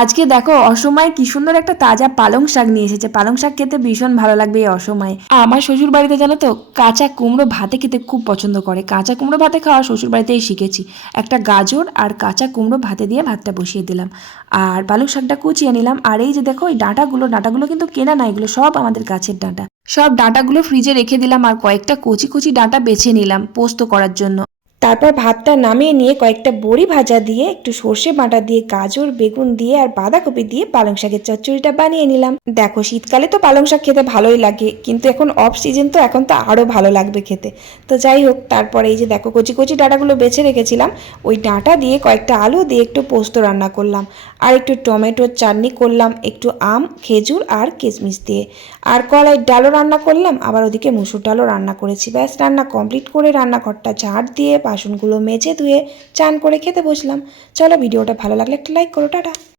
আজকে দেখো অসময়ে কি সুন্দর একটা তাজা পালং শাক নিয়ে এসেছে। পালং শাক খেতে ভীষণ ভালো লাগবে এই অসময়ে। আমার শ্বশুর বাড়িতে জানো তো কাঁচা কুমড়ো ভাতে খেতে খুব পছন্দ করে। কাঁচা কুমড়ো ভাতে খাওয়া শ্বশুর বাড়িতেই শিখেছি। একটা গাজর আর কাঁচা কুমড়ো ভাতে দিয়ে ভাতটা বসিয়ে দিলাম, আর পালং শাকটা কুচিয়ে নিলাম। আর এই যে দেখো এই ডাঁটাগুলো কিন্তু কেনা না, এগুলো সব আমাদের গাছের ডাঁটা। সব ডাঁটাগুলো ফ্রিজে রেখে দিলাম, আর কয়েকটা কচি কচি ডাঁটা বেছে নিলাম পোস্ত করার জন্য। তারপর ভাতটা নামিয়ে নিয়ে কয়েকটা বড়ি ভাজা দিয়ে, একটু সর্ষে বাটা দিয়ে, গাজর বেগুন দিয়ে আর বাঁধাকপি দিয়ে পালং শাকের চচ্চড়িটা বানিয়ে নিলাম। দেখো শীতকালে তো পালং শাক খেতে ভালোই লাগে, কিন্তু এখন অফ সিজন তো, এখন তো আরও ভালো লাগবে খেতে। তো যাই হোক, তারপরে এই যে দেখো কচি কচি ডাঁটাগুলো বেছে রেখেছিলাম, ওই ডাঁটা দিয়ে কয়েকটা আলু দিয়ে একটু পোস্ত রান্না করলাম, আর একটু টমেটোর চাটনি করলাম, একটু আম খেজুর আর কিশমিশ দিয়ে, আর কলাই ডালও রান্না করলাম, আবার ওদিকে মুসুর ডালও রান্না করেছি। ব্যাস রান্না কমপ্লিট করে রান্নাঘরটা ঝাড় দিয়ে বাসনগুলো মেজে ধুয়ে চান করে খেতে বসলাম। চলো ভিডিওটা ভালো লাগলে একটা লাইক করো, টাটা।